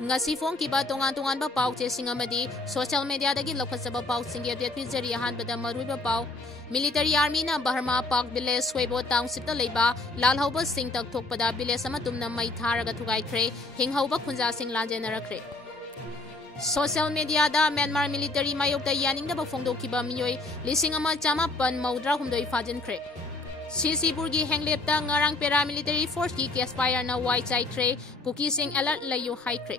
ngasi phone ki ba tongan ba pau che singamadi social media dagi lokhachaba pau singe update pizari ahan bada marui ba pau military army na Barma Park village Swebo township ta leiba lal hauba sing tak thokpada village ama tumna mai tharaga thugai khre hing hauba khunja sing lanjena rakre social media da Myanmar military mayok da yaning da ba phongdo ki ba miyoi lising ama chama pan maudra humdoi fajin khre Sisipurgi henglepta ngarang paramilitary force ki aspire na white side kre Kuki sing alert layu high kre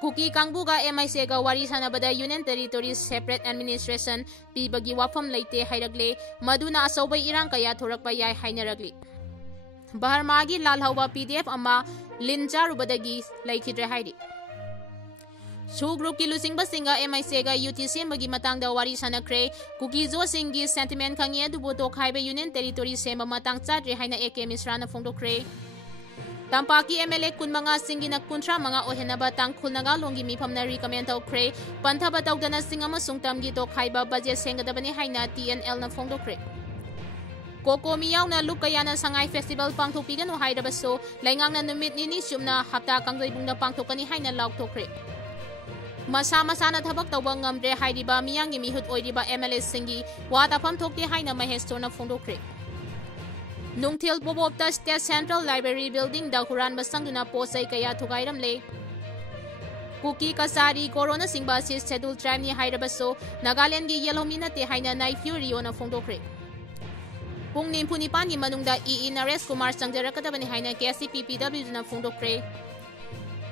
Kuki kangbu ga MIC ga wari sanabada Union Territories Separate Administration Pibagi Wafam Leite hairagle maduna asobai irang kaya thorakpa yai hainaragli Barma gi lal hauba PDF ama linjarubadagi laikhidre hairi Su group ki lusing basinga MIC ga UTC magi matang da wari sanakre Kuki zo singi sentiment khangi adubu to khaiba Union Territory sema matang chadre haina AK Misra na phongdokre Tampaki MLA kunmanga singi na kuntra mga ohenaba tangkhul naga longi mifamna recommend tawkre panthaba tawdana singama sungtamgi to khaiba budget sengadabani haina TNL na phongdokre Kokomi yauna lukayana sangai festival pangthokpiganu hairabaso laingang na numit nini sumna hapta kanglaibungda pangthokani haina laukthokre Masa na thabak tawba ngamdre hairiba miyangi mihut oiriba MLA singi watafam thokte haina mahestor na phongdokre Nungthil Bobopta State Central Library Building da Huran basangduna posai kaya thugairam le Kuki Kasari Corona Singba sis schedule tribe ni hairabaso Nagaland gi Yelomina te haina nai fury ona phongdokre Pung nimpuni pani manungda Nares Kumar Changjarkkadabni haina Kcp PW na phongdokre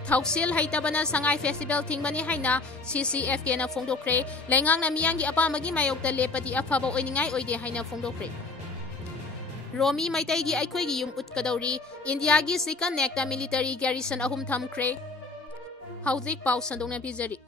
Thausil haitabana sangai festival thingbani haina CCFK na phongdokre laingang na miyangi apamagi mayokta lepati afaba oiningai oide haina phongdokre Romi Maitai gi aikhoi gi yum utkadauri India gi second nekta military garrison ahum thamkre Hauzik pau sandongna pizari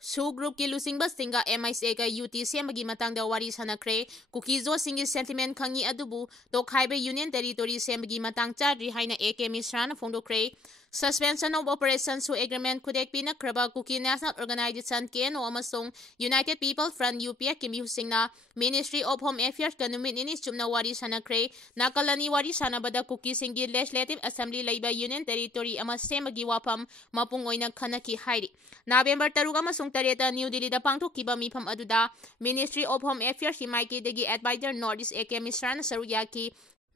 Su group ki lusing basinga MIC ga UTC magi matangda wari sanakre Kuki zo singi sentiment khangi adubu to khaibe Union Territory semagi matang chadri haina AK Misra na phongdokre Suspension of operations su agreement kudek pina kraba Kuki National Organization KNO amasong United People Front UPF kimi husingna Ministry of Home Affairs kanumit nini chumna wari sanakre nakalani wari sanabada Kuki singi Legislative Assembly laiba Union Territory ama semagi wafam mapung oina khanaki hairi November 3 amasong tareta New Delhi da pangthokkiba mifam aduda Ministry of Home Affairs himaiki degi advisor Northeast AK Misra na saruyaki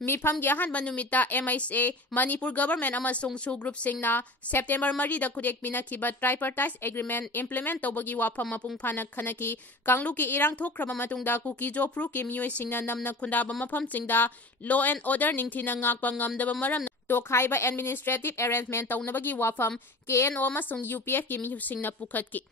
Mifam gi ahanba numita MIC Manipur government amasung su group singna September 3 da kudek pinakiba tripartite agreement implement tawbagi wafam mapung phana khanaki Kangluki irang thokraba matungda Kuki Jopru ki miyoi singna namna khundaba mafam singda law and order ningthina ngakpa ngamdaba maram to khaiba administrative arrangement tawnabagi wafam KNO amasung UPF ki mihu singna pukhatki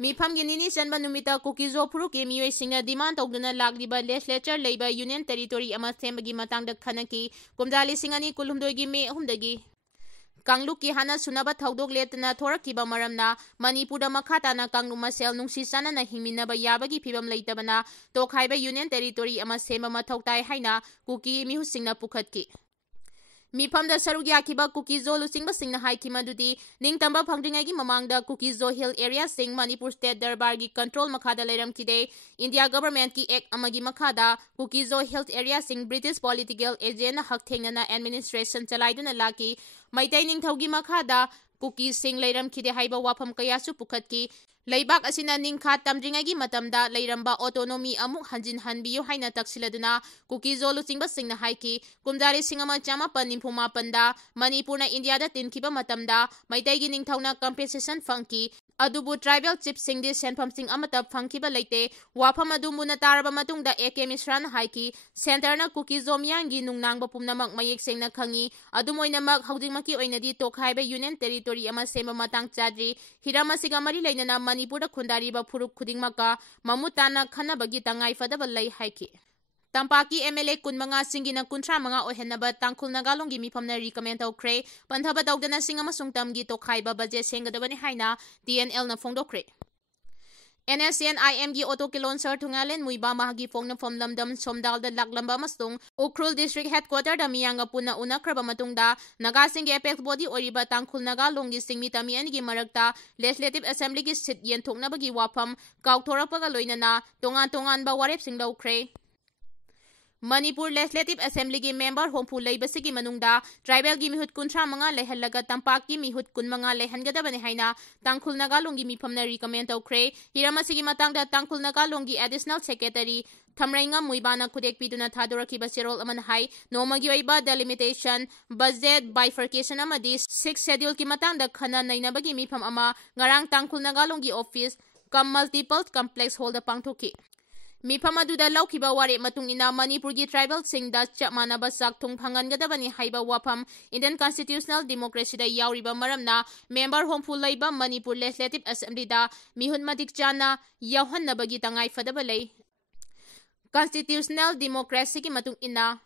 Mifam ginini sanba numita Kuki Jopru ki miyoi singna demand tawduna lagliba legislature leiba Union Territory ama sembagi matangda khanaki kumjali singani kulhumdoi gi me humdagi Kangluki hana sunaba thaudok letna thorakiba maramna Manipurda makhatana Kanglu masel nungsi sana na hingminaba yabagi phibam leitabana to khaiba Union Territory ama semba mathautai haina Kuki mihu singna pukhatki Mifamda sarugya kiba Kuki Zo lusingba singna haikima dudi ningtamba phangdringagi mamangda Kuki Zo Hill area sing Manipur State Darbar gi control makhada leiram kide India government ki act amagi makhada Kuki Zo Hill area sing British political agent hak thengnana administration chalaiduna laki maitai ningthaugi makhada Kuki sing leiram kide haiba wafam kayasu pukhatki Leibak asina ningkha tamdringagi matamda leiramba autonomy amuk hanjin hanbiyo haina taksiladuna Kuki Zo lusingba singna haiki kumjari singama chama panimpuma panda Manipur na India da tinkiba matamda maitaigi ningthauna compensation fangki adubu tribal chief singdi senpham sing amata phangkiba leite wafam adu muna taraba matungda AK Misra na haiki center na Kuki Zo miyangi nungnangba pumnamak mayek sengna khangi adumoinamak haujingmaki oinadi tokhaiba Union Territory ama sema matang chadri hiramasiga mari leinana Manipur khundariba phuruk khudingmaka mamutana khanabagi tangai fadaba lei haiki Tampaki MLA kunmanga singina kuntra manga ohenaba tangkhul nagalongi mifamna recommend tawkre panthaba tawdana singama sungtamgi tokhaiba budget sengadabani haina TNL na phongdokre NSNIM gi auto kilonser thungalen muiba mahagi phongna phomlamdam somdalda laklamba mastung Ukhrul district headquarter da miyanga puna unakraba matungda naga sing apex body oriba tangkhul nagalongi singmi tami anigi marakta legislative assembly gi sit yen thoknabagi wafam kaukthorappaga loinana tongan ba warep singdawkre Manipur Legislative Assembly ki member hompu leibasigi manungda tribal gi mihut kuntra manga lehallaga tampak ki mihut kun manga lehangadabani haina Tangkhul Nagalung gi mifamna recommend tawkre hiramasigi matangda Tangkhul Nagalung gi additional secretary Thamrainga Muibana Kudek Piduna Thadorakiba Cherol Aman Hai Nomagi Oiba delimitation budget bifurcation amadi 6 schedule ki matangda khana nainabagi mifam ama ngarang Tangkhul Nagalung gi office kam multiple complex hall da pangthoki Mifam aduda laukiba wari matung ina Manipur gi tribal singda chapmanaba sak thung phangangadabani haiba wafam Indian Constitutional Democracy da yauriba maramna member homfu laiba Manipur Legislative Assembly da mihun madik chana yauhannabagi tangai fadaba lei Constitutional Democracy ki matung ina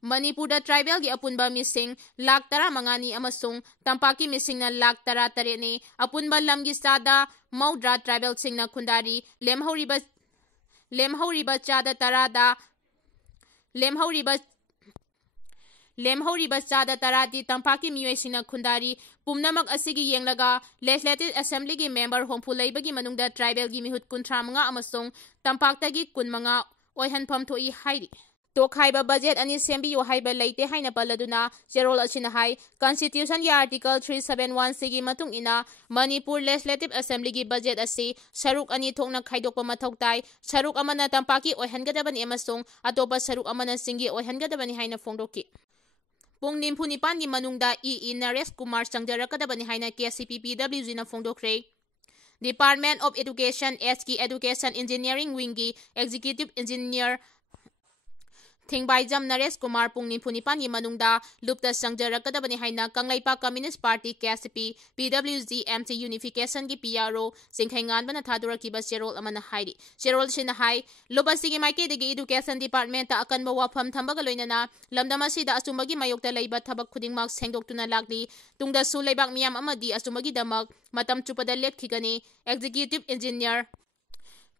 Manipur da tribal gi apunba mising lakh tara mangani amasung tampaki mising na lakh tara tare ni apunba lamgi sada maudra tribal sing na khundari lemhauriba chada tarada lemhauriba chada taradi tampaki miyoisina khundari pumnamak asigi yenglaga Legislative Assembly gi member hompu leibagi manungda tribal gi mihut kuntra manga amasung tampaktagi kun manga oihanpham thoi hairi Tokhaiba budget ani sembiyo haiba leite haina paladuna Cherol achina hai Constitution ya Article 371 sigi matung ina Manipur Legislative Assembly gi budget asi saruk ani thokna khaidokpa mathau tai saruk amana tampaki oihangadabani amasung atopa saruk amana singi oihangadabani haina phongdoki Pung nimpunipan gi manungda Naresh Kumar Changjarkkadabni haina Kcp PWG na phongdokre Department of Education SK Education Engineering Wing gi Executive Engineer Thingbaijam Naresh Kumar pung nimpunipan gi manungda lupta Changjarkkadabni haina Kangla Communist Party Kcp PWG MT Unification gi PRO singkhaingan bana thadorakiba Cherol amana hairi Cherol sina hai lobasigi maike degi Education Department ta akanba wafam thambaga loinana lamdamasi da asumagi mayokta leiba thabak khudingmak sengdoktuna lakli tungda su leibak miyam amadi asumagi damak matam chupada lepkhigani Executive Engineer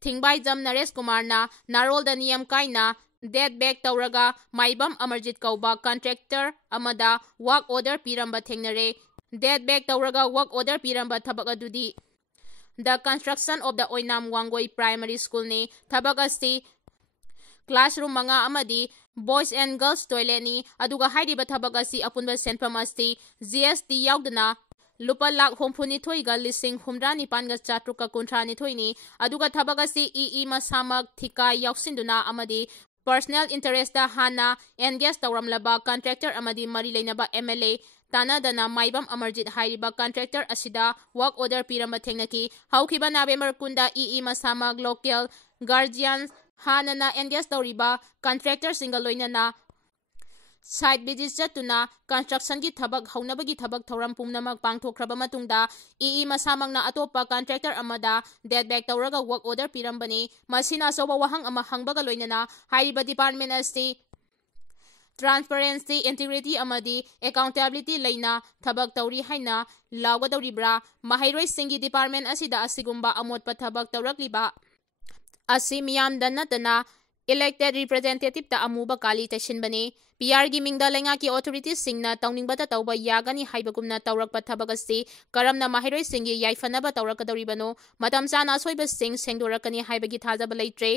Thingbaijam Naresh Kumar na narol da niyam kaina dead back tauraga maibam Amarjit kauba contractor amada work order piramba thengnare dead back tauraga work order piramba thabak adudi the construction of the Oinam Wangoi Primary School ni thabak asti classroom manga amadi boys and girls toilet ni aduga haidiba thabak asi apunba senpam asti GST yaudna lupa lakh homphuni thoiga lising humrani panga chatruka kuntrani thoini aduga thabak asi masamak thika yausinduna amadi Personal interest da hana engage tawramlaba contractor amadi mari leinaba MLA tanadana maibam Amarjit hairiba contractor asida work order piramba thengnaki haukiba November kunda masamag local guardians hanana engage tawriba contractor single loinana site visit chatuna construction gi thabak haunabagi thabak thoram pumnamak pangthokraba matungda masamang na atopa contractor amada dead back tawraga work order pirambani masina soba wahang ama hangbaga loinana haiba department asti transparency integrity amadi accountability leina thabak tawri haina lawgadawribra mahairoi singi department asida asigumba amotpa thabak tawrakliba asi miyamda natana elected representative ta amuba kali tashinbani PR gi mingda lenga ki authorities singna tawningbata tawba yagani haibagumna tawrakpa thabagasi karamna mahiroi singi yaifanaba tawrakadoribano matam chana soiba sing sengdorakani haibagi thajaba leitre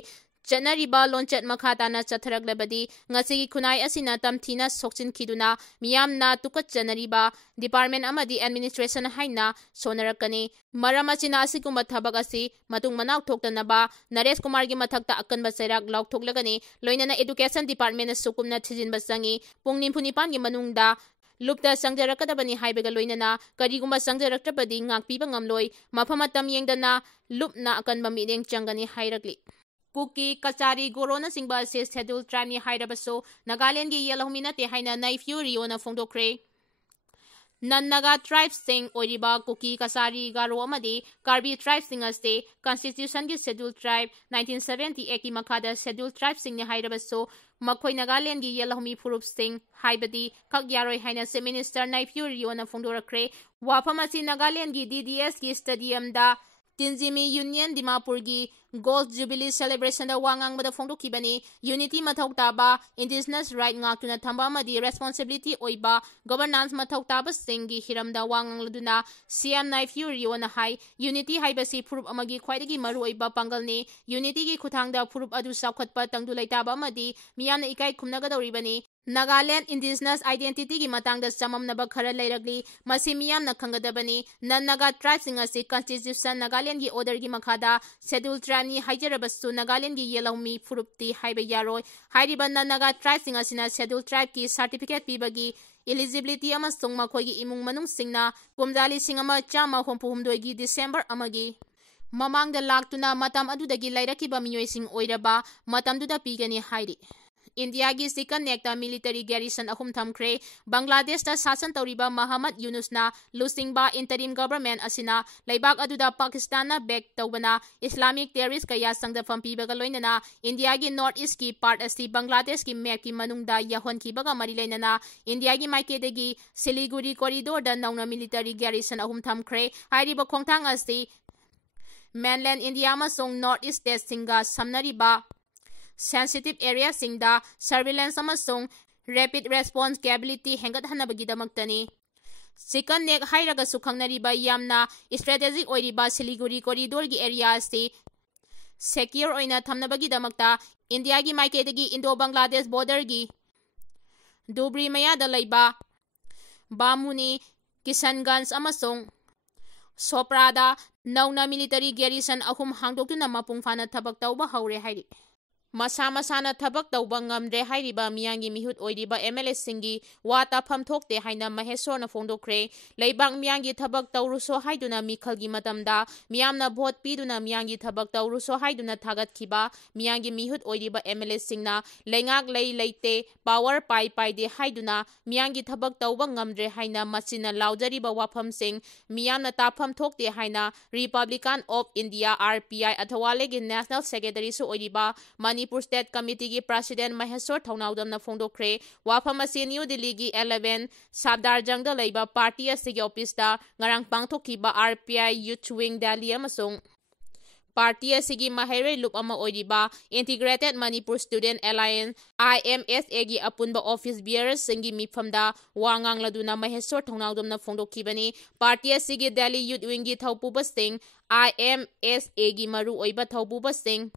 Janariba lonchet makhatana chatharaglabadi ngasigi khunai asina tamthina sokchin khiduna miyamna tukat janariba department amadi administration haina sonarakani maramachina asigumba thabak asi matung manaw thoktanaba Naresh Kumar gi mathakta akanba sairak lauthoklagani loinana education department sukumna thijinba sangi pungnimphunipan gi manungda lupta Changjarkkadabni haibaga loinana karigumba Changjarktrabadi ngakpiba ngamloi mafamatam yengdana lupna akanba mideng changani hairakli Kuki Kachari Gorona Singba se schedule tribe ni hairabaso Nagaland gi yelahumina te haina Naifu Riona Fongdokre Nan-Naga tribes sing oriba Kuki Kachari Garo amadi Karbi tribes sing aste Constitution gi schedule tribe 1978 ki makada schedule tribes sing ni hairabaso makhoi Nagaland gi yelahumi furup sing haibadi kagyaroi haina se minister Naifu Riona Fongdorakre wafamasi Nagaland gi DDS gi stadium da Tinjimi Union Dimapurgi Gold Jubilee Celebration da wangang bada fongdokibani unity mathau taba indigenous right ngakuna thamba amadi responsibility oiba governance mathau taba singi hiramda wangang laduna CM Naifu Riona Hai unity haibasi purup amagi khwaidagi maru oiba pangalni unity gi khuthangda purup adu saukhatpa tangdu laitaba amadi miyamna ikai khumnagadoribani Nagaland Indigenous Identity gi matangda chamamnaba khara lairagli masi miyamna khangadabani non-Naga tribes ingasi Constitution Nagaland gi order gi makhada schedule tribe ni haijarabasu Nagaland gi yelawmi furupti haiba yaroi hairiba non-Naga tribes ingasina schedule tribe ki certificate pibagi eligibility amasung makhoi gi imung manung singna kumjali singama chama hompuhumdoi gi December amagi mamangda laktuna matam adudagi lairakiba miyoising oiraba matamduda pigani hairi India gi second nekta military garrison ahum thamkre Bangladesh ta sasan tawriba Muhammad Yunus na lusingba interim government asina laibak aduda Pakistan na back tawbana Islamic terrorist kaya sangda fampibaga loinana India gi north east ki part asi Bangladesh ki map ki manungda yahon ki baga mari lainana India gi maiketegi Siliguri corridor da nauna military garrison ahum thamkre hairiba khongthang asi mainland India masong north east state singa samnariba sensitive area singda surveillance amasung rapid response capability hengat hanabagidamaktani chicken neck hairaga sukhangnariba yamna strategic oiriba Siliguri corridor gi area asti secure oina thamnabagidamakta India gi maiketegi Indo Bangladesh border gi Dubri maya da laiba Bamuni Kishanganj amasung Soprada nauna military garrison ahum hangdoktuna mapung fana thabak tawba haure hairi Masa masana thabak tawba ngamdre hairiba miyangi mihut oiriba MLA singi wata phamthokte haina Maheshwarna fongdokre leibak miyangi thabak tawruso haiduna mikhalgi matamda miyamna vote piduna miyangi thabak tawruso haiduna thagatkhiba miyangi mihut oiriba MLA singna leingak leite power pai de haiduna miyangi thabak tawba ngamdre haina machina laujariba wafam sing miyamna tapham thokte haina Republican of India RPI athawale gi National Secretary su oiriba Manipur State Committee ki President Maheshwar Thaunaudamna fongdokre wafam asi New Delhi gi 11 Sabdarjangda leiba party asigi office da ngarang pangthokkiba RPI Youth Wing Delhi amasung party asigi mahaire loop ama oiriba Integrated Manipur Student Alliance IMSA gi apunba office bearers singi mifamda wangang laduna Maheshwar Thaunaudamna fongdokkibani party asigi Delhi Youth Wing gi thaupuba sing IMSA gi maru oiba thaupuba sing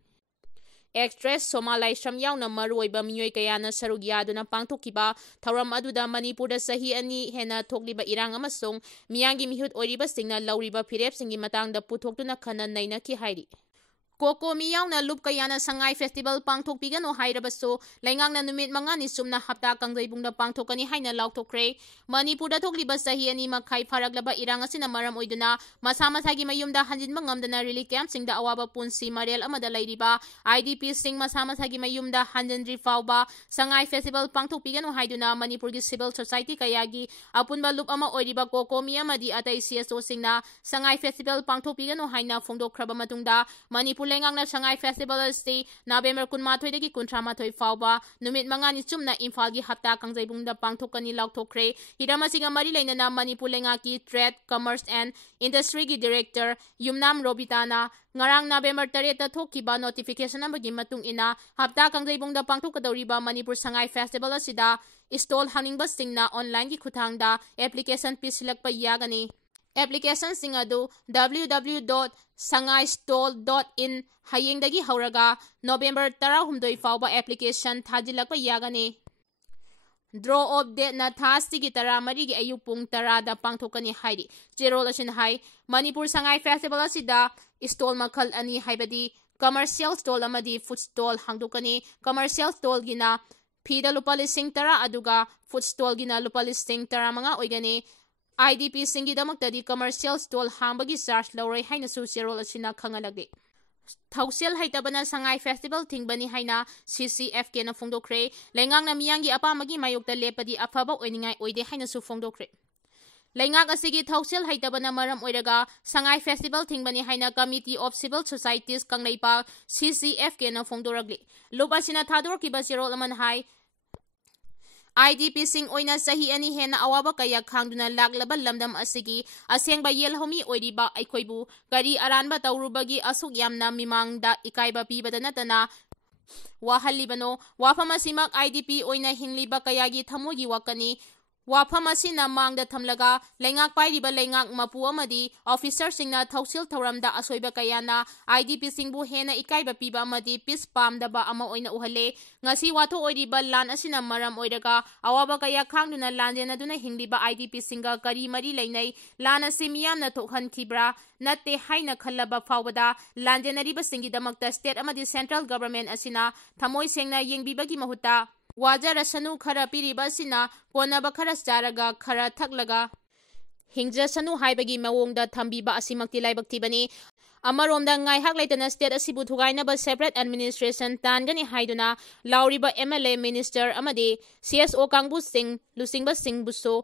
Actress Somalai Shamyauna maruoiba miyoy kayana sarug yaduna pangthokkiba thauram aduda Manipurda sahi ani hena thokliba irang amasung miyangi mihut oiriba singna lauriba phirep singi matangda puthokduna khana nainaki hairi Koko miyauna lup kayana sangai festival pangthokpigano hairabaso laingangna numit mangani sumna hapta kangjaibungda pangthokani haina lauthokre Manipurda thokliba sahi ani makhai pharaglaba irang asina maram oiduna masa masagi mayumda hanjinba ngamdana relief camp singda awaba punsi marel amada lairiba IDP sing masa masagi mayumda hanjandri fauba sangai festival pangthokpigano haiduna Manipurgi civil society kayagi apunba lup ama oiriba Koko miyamadi atai CSO singna sangai festival pangthokpigano haina fongdokhraba matungda Manipur Lengangna Sangai Festival asti November 18 dagi 38 fauba numit mangani chumna Imphal gi hapta kangjaibungda pangthokani lauthokre hiramasiga mari lainana Manipur lengaki Trade Commerce and Industry gi Director Yumnam Robitana ngarang November 3 ta thokkiba notification amagi matung ina hapta kangjaibungda pangthokadoriba Manipur Sangai Festival asida stall haningba singna online gi khuthangda application pisilakpa yagani Application sing adu www.sangaistall.in hayengdagi hauraga November 13 fauba application thajilakpa yagani Draw of date na thasigi tara marigi ayupung tara da pangthokani hairi Jerol asin hai Manipur Sangai Festival asida stall makhal ani haibadi commercial stall amadi food stall hangdokani commercial stall gina phida lupa lising tara aduga food stall gina lupa lising tara manga oigani IDP singi damaktadi commercial stall hangbagi charge lawrei haina su serol asina khangalagde Thausial haitabana Sangai Festival thingbani haina CCFK na fongdokre lengangna miyangi apamagi mayokta lepadi afaba oiningai oide haina su fongdokre Lengak asigi Thausial haitabana maram oiraga Sangai Festival thingbani haina Committee of Civil Societies Kangla CCFK na fongdoragli Lobasina thador kiba serol aman hai IDP sing oina sahi ani hena awaba kaya khangduna laklaba lamdam asigi asengba yelhomi oiriba aikhoibu kari aranba tawrubagi asuk yamna mimangda ikaiba pibada natana wahalibano wafam asimak IDP oina hingliba kayagi thamogi wakani wafam asina mangda thamlaga leingak pairiba leingak mapu amadi officer singna thausil thauramda asoiba kayana IDP singbu hena ikaiba piba amadi peace pamdaba ama oina uhale ngasi watho oiriba lan asina maram oiraga awaba kaya khangduna landena duna hingliba IDP singa kari mari leinai lan asi miyamna thokhankhibra natte haina khallaba fawbada lanjenariba singidamakta state amadi central government asina thamoi sengna yengbibagi mahuta wajarasanu khara piriba sina konaba khara charaga khara thaklaga hingjasanu haibagi mawongda thambiba asimakti laibakthibani amaromda ngaihak leitana state asibu thugainaba separate administration tangani haiduna lauriba MLA minister amadi CSO kangbu sing lusingba singbuso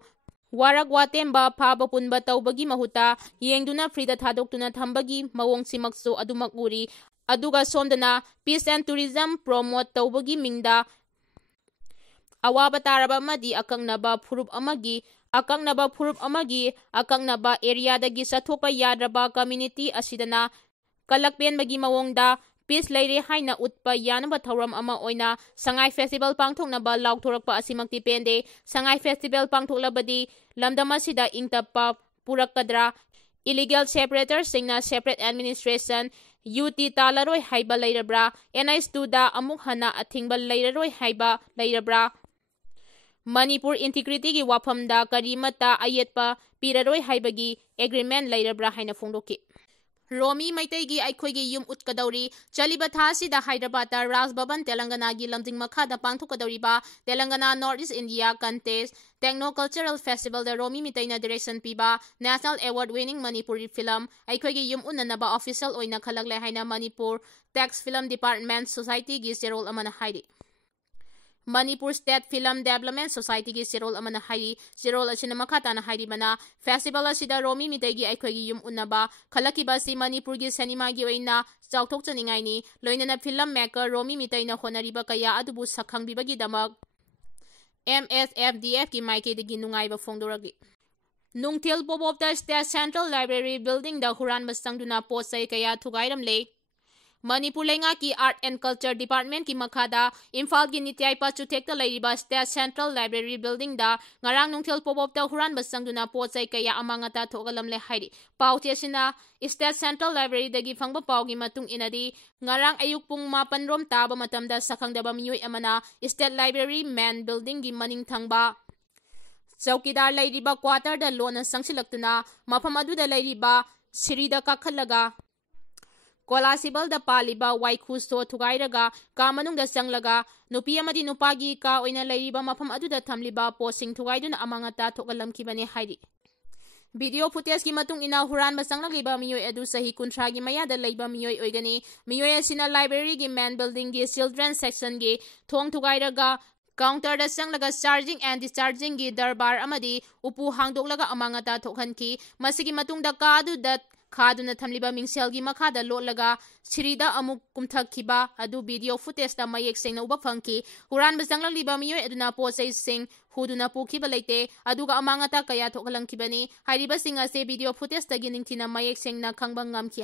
warak watemba phaba punba tawbagi mahuta yengduna frida thadoktuna thambagi mawong simakso adumak uri aduga somdana peace and tourism promote tawbagi mingda awaba taraba amadi akangnaba phurup amagi akangnaba area dagi sathopa yadraba community asidana kalakpen bagi mawongda peace leire haina utpa yanaba thauram ama oina sangai festival pangthoknaba lauthorakpa asimakti pende sangai festival pangthoklabadi lamdama sida ingtapa purakadra illegal separators singna separate administration UT talaroi haiba leirabra NIS2 da amuk hana athingba leiraroi haiba leirabra Manipur integrity gi wafamda karimata ayetpa piraroi haibagi agreement leirabra haina phongdoki Romi Maitai gi aikhoigi yum utkadauri chaliba thasi da Hyderabad da Raj Bhavan Telangana gi lamjing makha da pangthokadauri ba Telangana North East India Contest Techno Cultural Festival da Romi Mitaina direction piba National Award winning Manipuri film aikhoigi yum unanaba official oina khalaklai haina Manipur Tax Film Department Society gi serol amana hairi Manipur State Film Development Society gi serol amana hairi serol asina makata na hairi bana festival asida Romi Mitegi aikhoigi yum unaba khalakiba si Manipur gi cinema gi oina chauthok chaningai ni loinana film maker Romi Mitaina honariba kaya adubu sakhangbibagi damak MSFDF ki maike digi nungaiba phongdoragi Nungthil Pobopta State Central Library Building da huran basangduna posai kaya thugairam le Manipur lenga ki Art and Culture Department ki makhada Imphal gi Nityai Pachuthekta leiriba State Central Library Building da ngarang nungthil pobopta huran basangduna pochai kaya amangata thogalam le hairi pauti asina State Central Library dagi phangba paugi matung inadi ngarang ayuk pung 8 rom taba matamda sakhangdaba miyoi amana State Library Main Building gi maning thangba Chaukidar leiriba quarter da lona sangsilaktuna mafam aduda leiriba sirida kakhalaga Kolasibal da paliba waikhuso thugairaga ka manungda changlaga nupi amadi nupagi ka oina leiriba mafam aduda thamliba posing thugaiduna amangata thogalamkibane hairi Video footage ki matung ina huran basanglagiba miyoi adu sahi kunthra gi mayada leiba miyoi oigani miyoi asina library gi main building gi children section gi thong thugairaga counter da sanglaga charging and discharging gi darbar amadi upu hangdoklaga amangata thokhanki masigi matungda ka adu da khaduna thamliba mingselgi makhada lolaga sirida amuk kumthakhiba adu video footage da mayek sengna uba phangki huran basanglaliba miyoi aduna posai sing huduna pukhiba leite aduga amangata kaya thokhalangkibani hairiba singa se video footage tagi ningthina mayek sengna khangbang ngamki